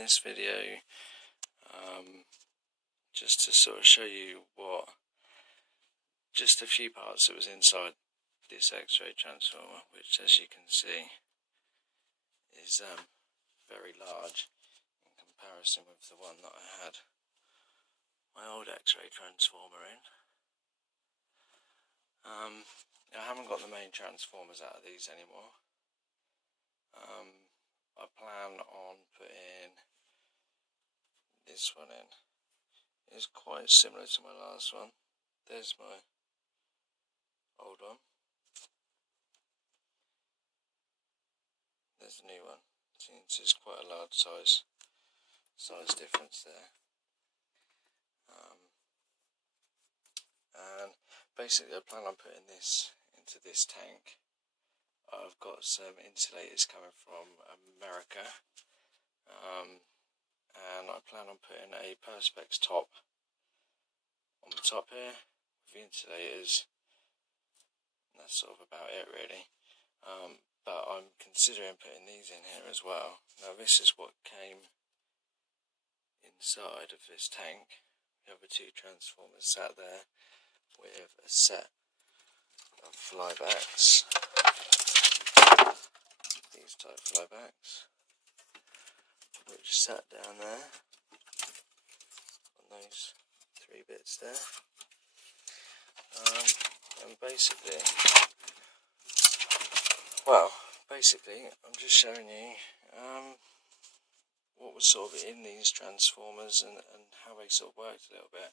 this video just to sort of show you just a few parts that was inside this X-ray transformer, which, as you can see, is very large in comparison with the one that I had my old X-ray transformer in. I haven't got the main transformers out of these anymore. I plan on putting this one in. It's quite similar to my last one. There's my old one. There's the new one. Since it's quite a large size difference there. And basically I plan on putting this into this tank. I've got some insulators coming from America, and I plan on putting a perspex top on the top here with the insulators, and that's sort of about it really. But I'm considering putting these in here as well. Now this is what came inside of this tank. The other two transformers sat there with a set of flybacks. These type flybacks, which sat down there on those three bits there, and basically I'm just showing you what was sort of in these transformers and how they sort of worked a little bit.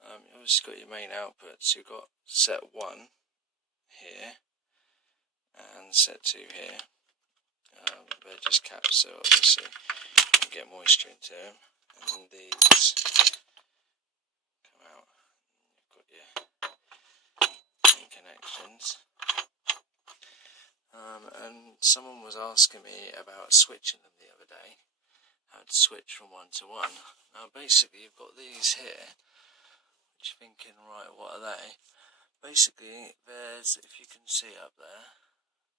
You obviously got your main outputs. You've got set 1 here and set 2 here. They're just caps, so obviously you can get moisture into them, and these come out. You've got your main connections, and someone was asking me about switching them the other day, how to switch from 1 to 1. Now basically you've got these here, which you're thinking, right, what are they? Basically there's, if you can see up there,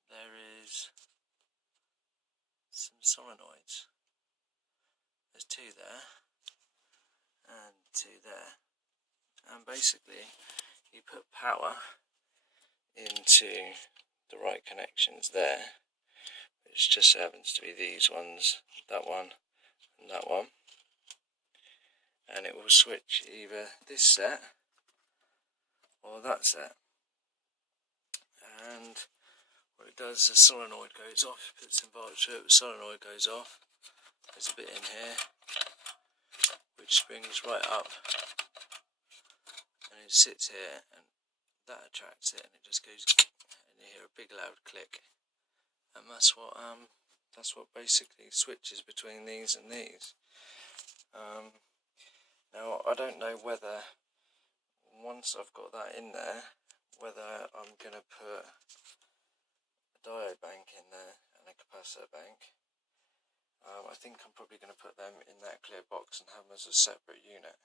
there is some solenoids. There's 2 there and 2 there, and basically you put power into the right connections there, which just happens to be these ones, that one and that one, and it will switch either this set or that set. And what it does, the solenoid goes off, put some voltage to it, the solenoid goes off. There's a bit in here which springs right up, and it sits here, and that attracts it, and it just goes, and you hear a big loud click, and that's what basically switches between these and these. Now I don't know whether, once I've got that in there, whether I'm going to put a diode bank in there and a capacitor bank. I think I'm probably going to put them in that clear box and have them as a separate unit.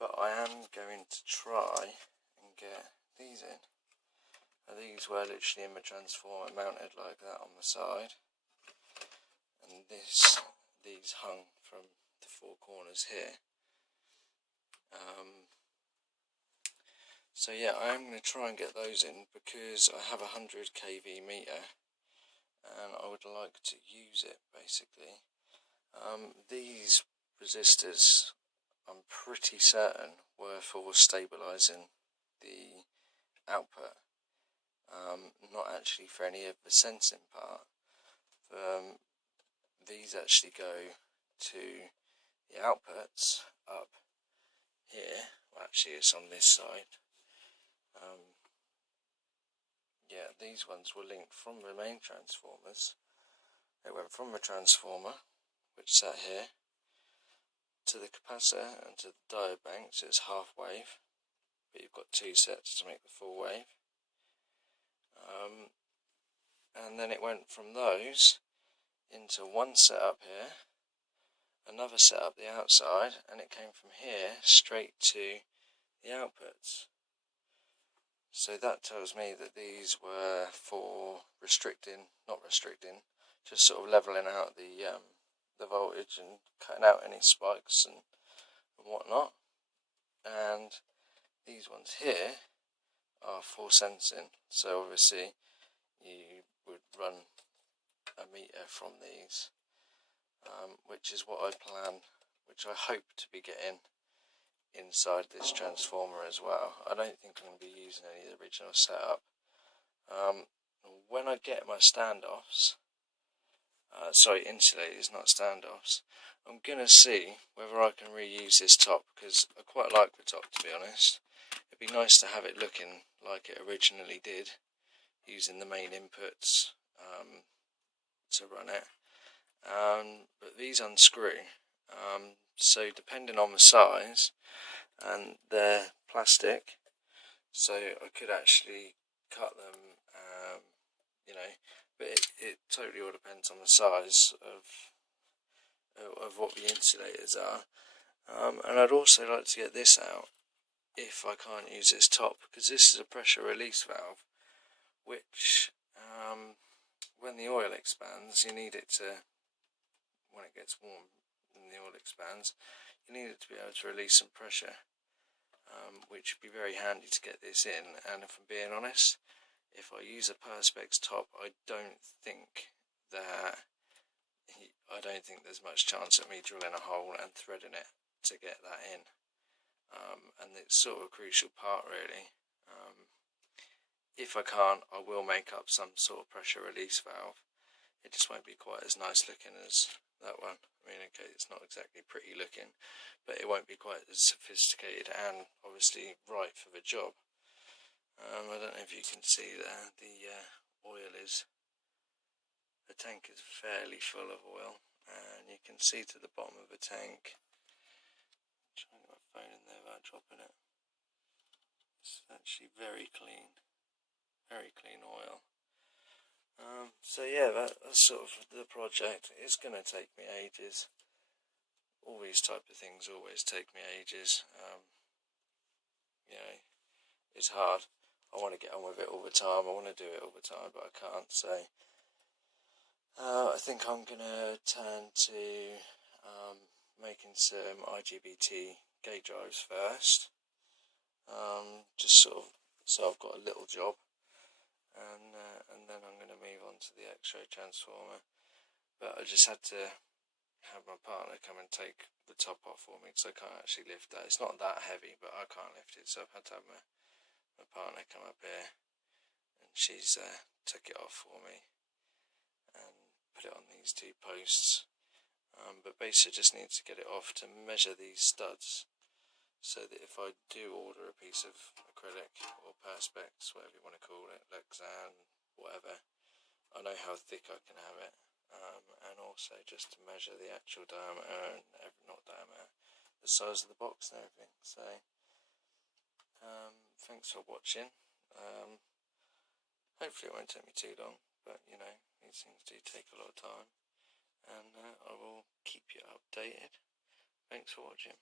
But I am going to try and get these in. Now these were literally in my transformer, mounted like that on the side, and these hung from the 4 corners here. So yeah, I am going to try and get those in, because I have a 100 kV meter and I would like to use it basically. These resistors, I'm pretty certain, were for stabilising the output, not actually for any of the sensing part. These actually go to the outputs up here. Well, actually it's on this side. Yeah, these ones were linked from the main transformers. They went from the transformer, which sat here, to the capacitor and to the diode bank, so it's half wave, but you've got 2 sets to make the full wave. And then it went from those into one set up here, another set up the outside, and it came from here straight to the outputs. So that tells me that these were for not restricting, just sort of leveling out the voltage and cutting out any spikes and whatnot. And these ones here are for sensing, so obviously you would run a meter from these, which is what I plan, which I hope to be getting inside this transformer as well. I don't think I'm going to be using any of the original setup. When I get my standoffs, insulators, not standoffs, I'm going to see whether I can reuse this top, because I quite like the top, to be honest. It'd be nice to have it looking like it originally did, using the main inputs to run it. But these unscrew, so depending on the size, and they're plastic, so I could actually cut them, but it totally all depends on the size of what the insulators are. And I'd also like to get this out if I can't use this top, because this is a pressure release valve, which when the oil expands, you need it to, when it gets warm and the oil expands, you need it to be able to release some pressure, which would be very handy to get this in. And if I'm being honest, if I use a Perspex top, I don't think there's much chance of me drilling a hole and threading it to get that in. And it's sort of a crucial part, really. If I can't, I will make up some sort of pressure release valve. It just won't be quite as nice looking as that one. I mean, okay, it's not exactly pretty looking, but it won't be quite as sophisticated and obviously right for the job. I don't know if you can see there, the tank is fairly full of oil, and you can see to the bottom of the tank. I'm trying to get my phone in there without dropping it. It's actually very clean oil. So yeah, that's sort of the project. It's going to take me ages. All these type of things always take me ages. It's hard. I want to get on with it all the time. I want to do it all the time, but I can't. So I think I'm going to turn to making some IGBT gate drives first. Just sort of, so I've got a little job. And then I'm going to move on to the X-ray transformer. But I just had to have my partner come and take the top off for me, because I can't actually lift that. It's not that heavy, but I can't lift it, so I've had to have my partner come up here, and she's took it off for me and put it on these two posts. But basically just need to get it off to measure these studs, so that if I do order a piece of acrylic or Perspex, whatever you want to call it, Lexan, whatever, I know how thick I can have it, and also just to measure the actual diameter, and not diameter, the size of the box and everything. So thanks for watching. Hopefully it won't take me too long, but these things do take a lot of time, and I will keep you updated. Thanks for watching.